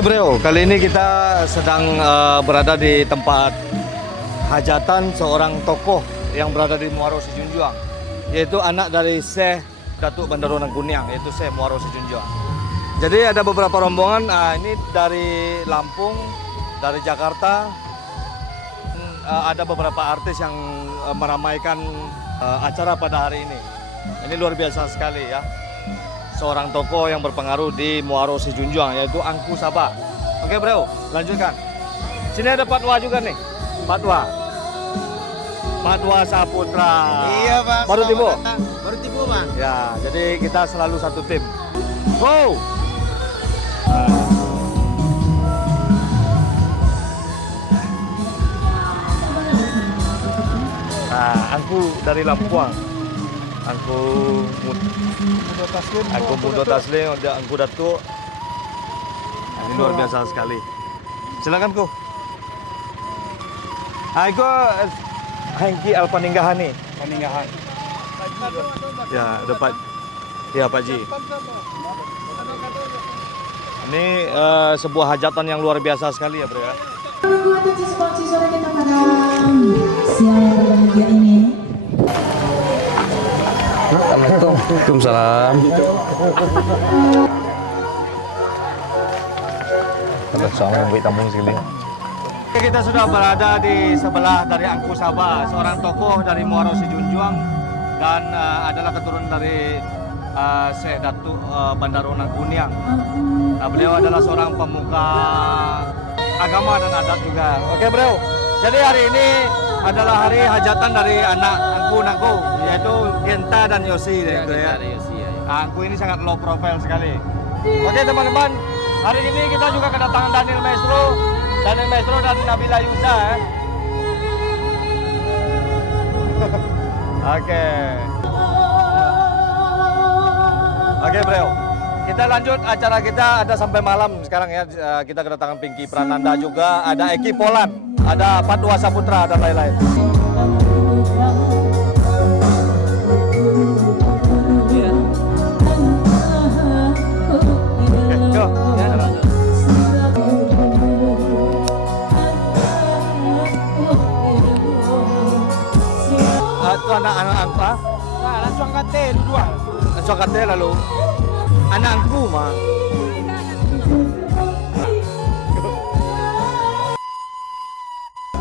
Oke bro, kali ini kita sedang berada di tempat hajatan seorang tokoh yang berada di Muaro Sejunjuang, yaitu anak dari Syekh Datuk Bandaru Nangkuniang, yaitu Syekh Muaro Sejunjuang. Jadi ada beberapa rombongan, ini dari Lampung, dari Jakarta, ada beberapa artis yang meramaikan acara pada hari ini. Ini luar biasa sekali ya. Seorang tokoh yang berpengaruh di Muaro Sejunjuang, yaitu Angku Sabah. Oke bro, lanjutkan. Sini ada Patwa juga nih, Patwa Saputra. Iya bang. Baru tiba? Baru tiba bang. Ya, jadi kita selalu satu tim. Go! Nah, Angku dari Lampung. Angku Mudo Taslim, Angku Datuk. Ini luar biasa sekali. Silakan ku. Aku Hengki Alpaninggahani. Peninggahan. Ya, dapat. Ya, Pak Ji. Ini sebuah hajatan yang luar biasa sekali ya, Bro ya. Siswa-siswa kita pada siang yang berbahagia ini. Waalaikumsalam. Kita sudah berada di sebelah dari Angku Sabah, seorang tokoh dari Muaro Sejunjuang dan adalah keturunan dari Syekh Datuk Bandaru Nangkuniang. Nah, beliau adalah seorang pemuka agama dan adat juga. Oke bro, jadi hari ini adalah hari hajatan dari anak Angku Nangku, yaitu Genta dan Yosi. Angku ini sangat low profile sekali. Oke teman-teman, hari ini kita juga kedatangan Daniel Maestro dan Nabila Yuza. Oke bro, kita lanjut acara kita, ada sampai malam sekarang ya. Kita kedatangan Pinky Prananda juga, ada Eki Polan, ada Patwa Saputra dan lain-lain. Itu anak-anak apa? Nah, langsung kate dua. Langsung kate lalu anakku mah.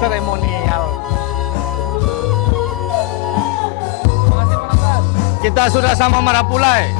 Seremonial. Makasih penonton. Kita sudah sama Marapulai.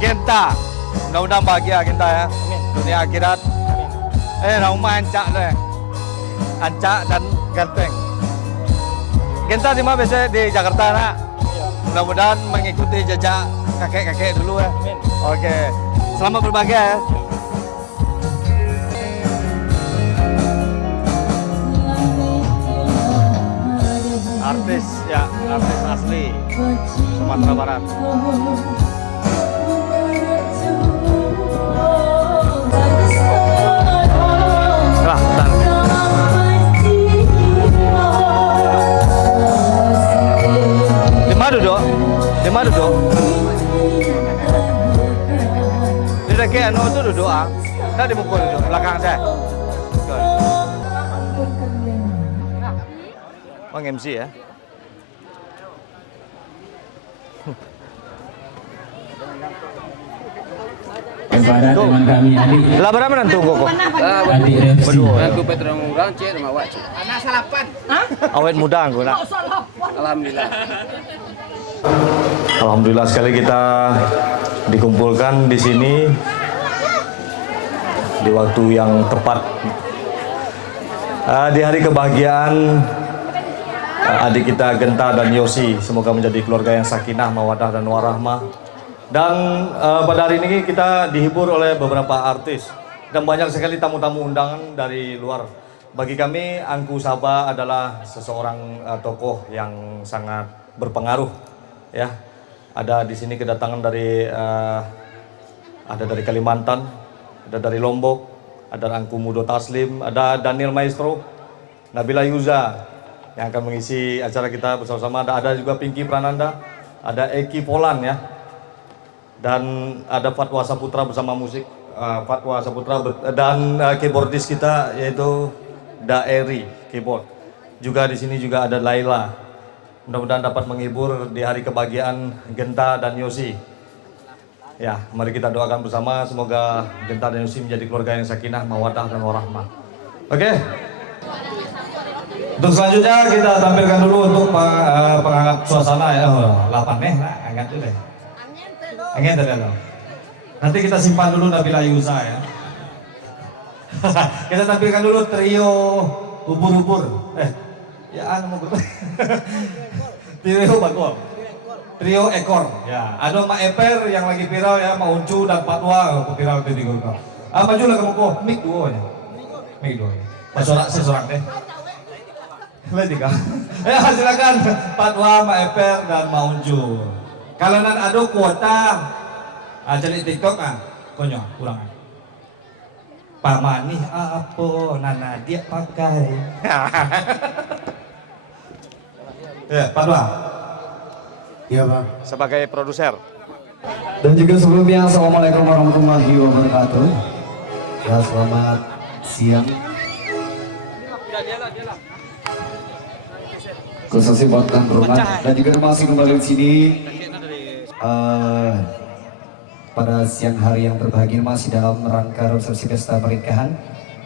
Genta. Mudah-mudahan bahagia Genta ya. Amin. Dunia akhirat. Amin. Rumah Ancak deh. Ancak dan Ganteng. Genta di mana biasanya? Di Jakarta nak. Iya. Mudah-mudahan mengikuti jejak kakek-kakek dulu ya. Amin. Oke. Selamat berbahagia ya. Artis ya, artis asli Sumatera Barat. Lah, bentar. Di mana duduk? Di dekat anu tu duduk ah. Dah dimukul duduk belakang saya. Bang MC ya. Kepada teman kami adik Lah berapa nanti kok? adik Refsi. Berdua. Aku Petra Murang cek sama awak. Anak salapan. Awet muda aku nak. Alhamdulillah. Alhamdulillah sekali kita dikumpulkan di sini di waktu yang tepat. Di hari kebahagiaan adik kita Genta dan Yosi, semoga menjadi keluarga yang sakinah, mawadah dan warahmah. Dan pada hari ini kita dihibur oleh beberapa artis dan banyak sekali tamu-tamu undangan dari luar. Bagi kami, Angku Sabah adalah seseorang tokoh yang sangat berpengaruh. Ya, ada di sini kedatangan dari ada dari Kalimantan, ada dari Lombok, ada Angku Mudo Taslim, ada Daniel Maestro, Nabila Yuza yang akan mengisi acara kita bersama-sama. Ada juga Pinky Prananda, ada Eki Polan ya. Dan ada Patwa Saputra bersama musik. Fatwa Saputra dan keyboardis kita yaitu Daeri keyboard. Juga di sini juga ada Laila. Mudah-mudahan dapat menghibur di hari kebahagiaan Genta dan Yosi. Ya, mari kita doakan bersama semoga Genta dan Yosi menjadi keluarga yang sakinah, mawaddah dan warahmah. Oke. Untuk selanjutnya kita tampilkan dulu untuk penghangat suasana ya. Oh, 8 angkat dulu deh. Angin dulu. Nanti kita simpan dulu Nabila Yusa ya. Kita tampilkan dulu trio ubur-ubur. Ya anu mau trio bakul. Trio ekor. Ya, ada Mak Eper yang lagi viral ya, Mak Uncu dan Patwa viral di Google. Maju lah kamu kok, mic duo ya. Mic duo. Pas seorang deh. Lihat tiga. Ya silakan Patwa, Mak Eper dan Mak Uncu. Kalau nan ada kuota cari TikTok konyol kurang. Pamani apa nana dia pakai. Ya, Patwa. Iya Bang. Sebagai produser. Dan juga sebelumnya Assalamualaikum warahmatullahi wabarakatuh. Ya selamat siang. Khususnya buat tuan rumah dan juga masih kembali di sini pada siang hari yang berbahagia masih dalam rangka resepsi pesta pernikahan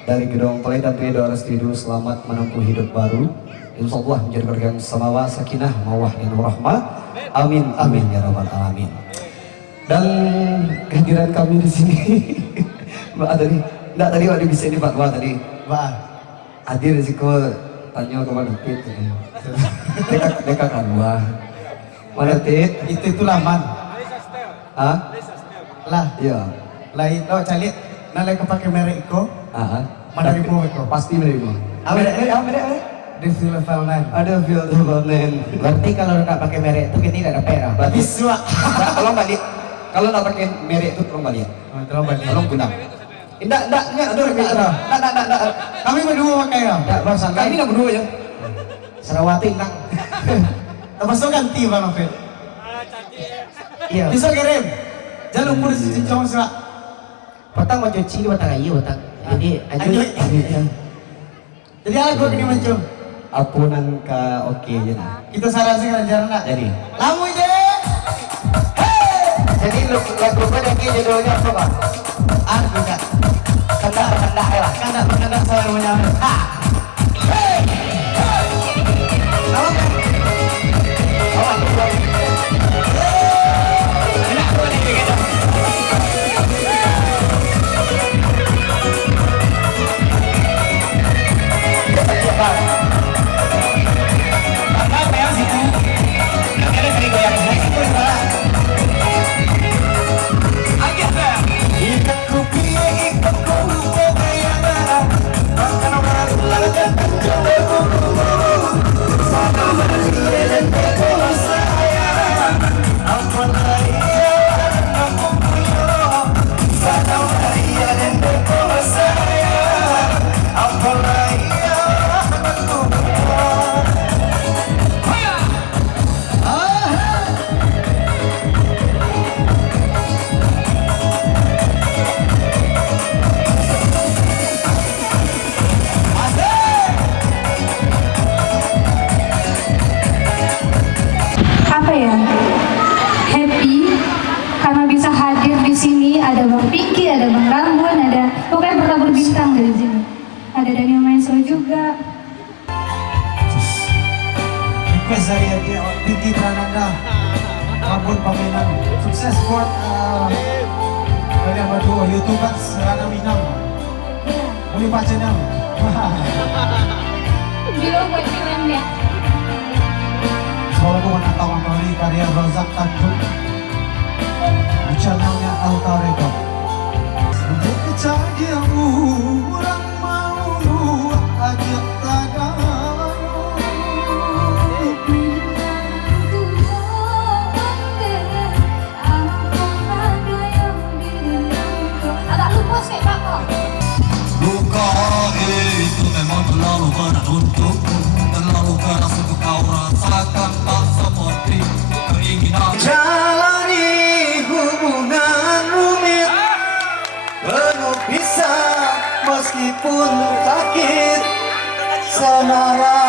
dari Gedung Play dan doa restu selamat menempuh hidup baru. Insyaallah menjadi keluarga yang samawa, sakinah, mawaddah dan warahmah. Amin amin ya rabbal alamin. Dan kehadiran kami di sini, Mbak tadi waktu bisa ini Pak tadi, Mbak hadir di sini tanya ke Mbak Tit, dekat kan Mbak. Mana Tit? Itu laman. Ah? Lah, iya. Lain lo cari, nalai kepake merek iko. Mana ribu iko? Pasti merek iko. Ada Review level 9. Ada review level 9. Berarti kalau nggak pakai merek itu kita tidak ada pera. Berarti semua. Tolong balik. Kalau nggak pakai merek itu tolong balik. Tolong balik. Tolong pulang. Enggak, aduh, enggak. Kami berdua pakai ya. Enggak, Bang Sangka. Kami enggak berdua ya. Sarawati nang. Termasuk ganti Bang Afid. Iya. Bisa kirim. Jangan lupa cincong sih. Patang mau cuci, patang ayu, patang. Jadi Jadi aku gini mencung. Apunan ka oke aja nah. Kita sarasi kan jalan nak. Jadi. Lamu je. Jadi lagu pada ke judulnya apa Bang? Juga. Kanda lah. Kanda saya menyambut. Hey. Apa? Apa ya, happy karena bisa hadir di sini. Ada Bang Pinky, ada Bang Rambun, ada pokoknya bertabur bintang dari sini. Ada Daniel Mainso juga. Request saya Pinky Prananda, Rambun Paminan. Sukses buat kalian berdua YouTubers Serana Minang. Boleh baca nama. Bilo buat film ya. Semoga menatau kembali karya Rozak Tanjung. Channelnya Alta Record. Untuk kecagiamu orang mau ajak tagaru. Agak lupa sih Pak. Luka itu memang terlalu berat untukku, terlalu keras untuk kau rasakan, tak seperti keinginan. Jalani hubungan rumit. meskipun sakit senara.